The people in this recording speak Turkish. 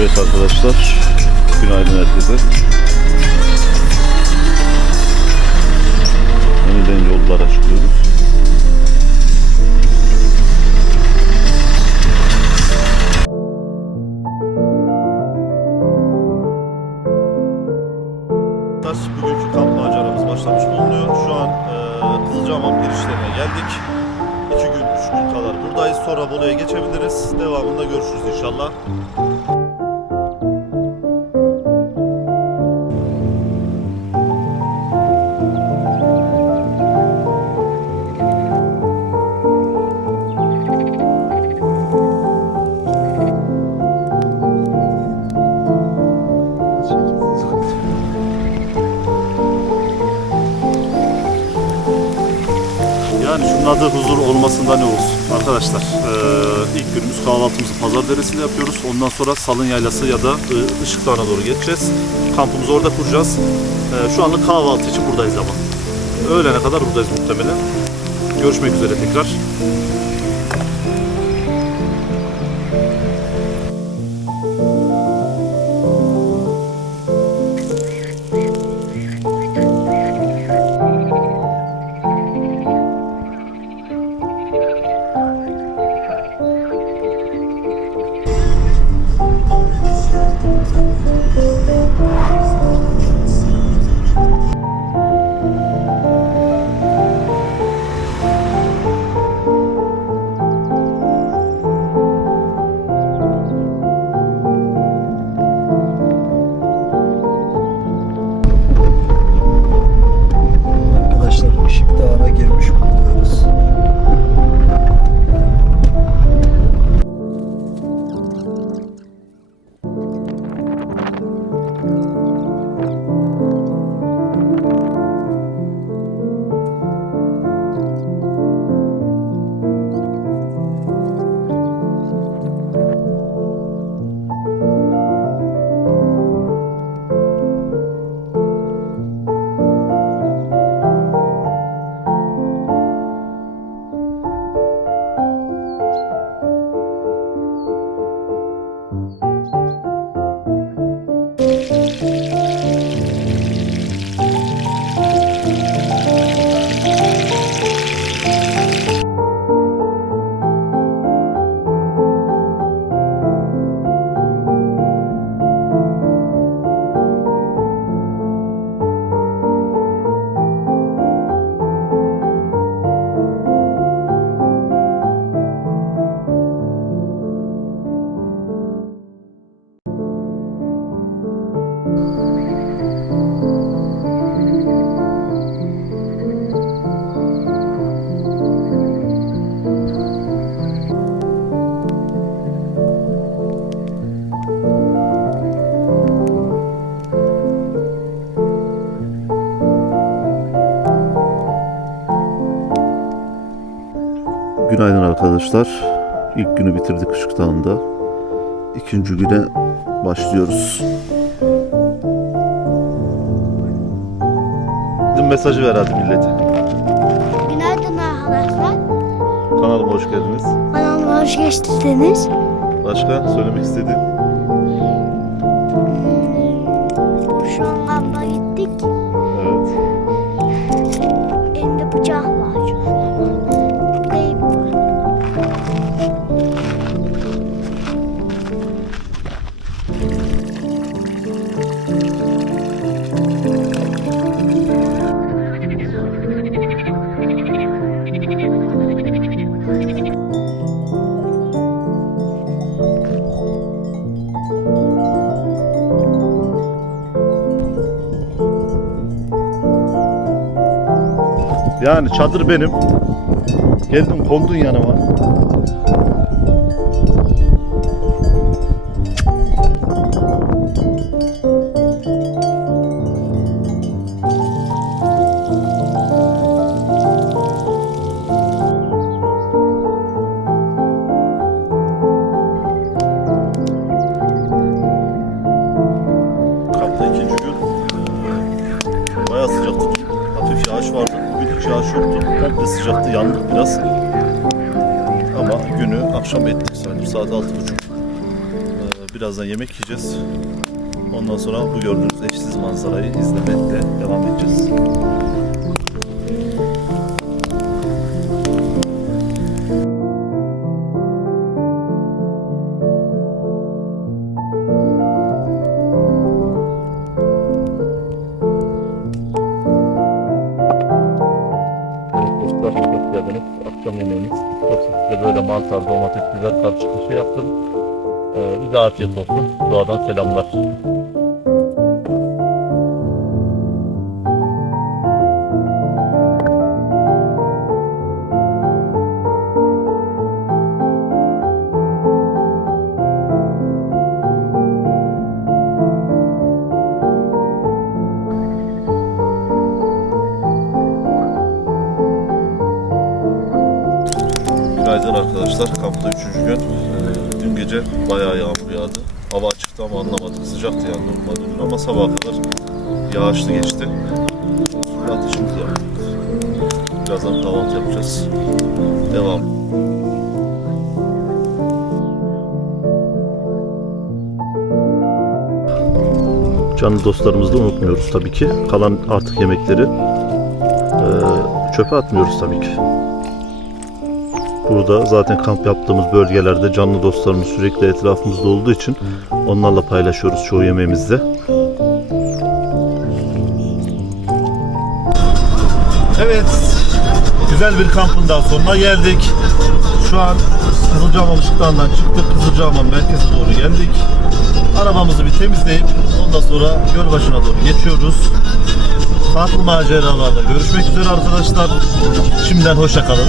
Evet arkadaşlar, günaydın herkese. Yeniden yollara çıkıyoruz. Bugünkü kamp maceramız başlamış bulunuyor. Şu an e, Kızılcahamam girişlerine geldik. İki gün, üç gün kadar buradayız. Sonra Bolu'ya geçebiliriz. Devamında görüşürüz inşallah. Yani şunun adı huzur olmasında ne olsun? Arkadaşlar eee, ilk günümüz kahvaltımızı Pazar Deresi'nde yapıyoruz. Ondan sonra Salın Yaylası ya da e, Işık Dağı'na doğru geçeceğiz. Kampımızı orada kuracağız. Eee, şu anlık kahvaltı için buradayız ama. Öğlene kadar buradayız muhtemelen. Görüşmek üzere tekrar. Günaydın arkadaşlar. İlk günü bitirdik Işık Dağı'nda. İkinci güne başlıyoruz. Dün mesajı ver hadi millete. Günaydın arkadaşlar. Kanalıma hoş geldiniz. Kanalıma hoş geldiniz. Başka söylemek istediğin? Yani çadır benim. Geldin kondun yanıma. Yağış vardı. Bugün hiç yağış yoktu. Komple sıcaktı. Yandık biraz. Ama günü akşam ettik sanırım. Saat altı buçuk. Ee, birazdan yemek yiyeceğiz. Ondan sonra bu gördüğünüz eşsiz manzarayı izlemekle devam edeceğiz. Mantar, domates, biber karışık bir şey yaptım. Ee, bize afiyet olsun. Doğadan selamlar. Günaydın arkadaşlar. Kampta üçüncü gün. Ee, dün gece bayağı yağmur yağdı. Hava açıktı ama anlamadık. Sıcaktı yani normalde dün ama sabaha kadar yağışlı geçti. Sonra ateşimizi yaktık. Birazdan kahvaltı yapacağız. Devam. Canlı dostlarımızı da unutmuyoruz tabii ki. Kalan artık yemekleri eee, çöpe atmıyoruz tabii ki. Burada zaten kamp yaptığımız bölgelerde canlı dostlarımız sürekli etrafımızda olduğu için onlarla paylaşıyoruz çoğu yemeğimizde. Evet, güzel bir kampın daha sonuna geldik. Şu an Kızılcahamam Işıkdağı'ndan çıktık. Kızılcahamam merkeze doğru geldik. Arabamızı bir temizleyip ondan sonra göl başına doğru geçiyoruz. Farklı maceralarda görüşmek üzere arkadaşlar. Şimdiden hoşça kalın.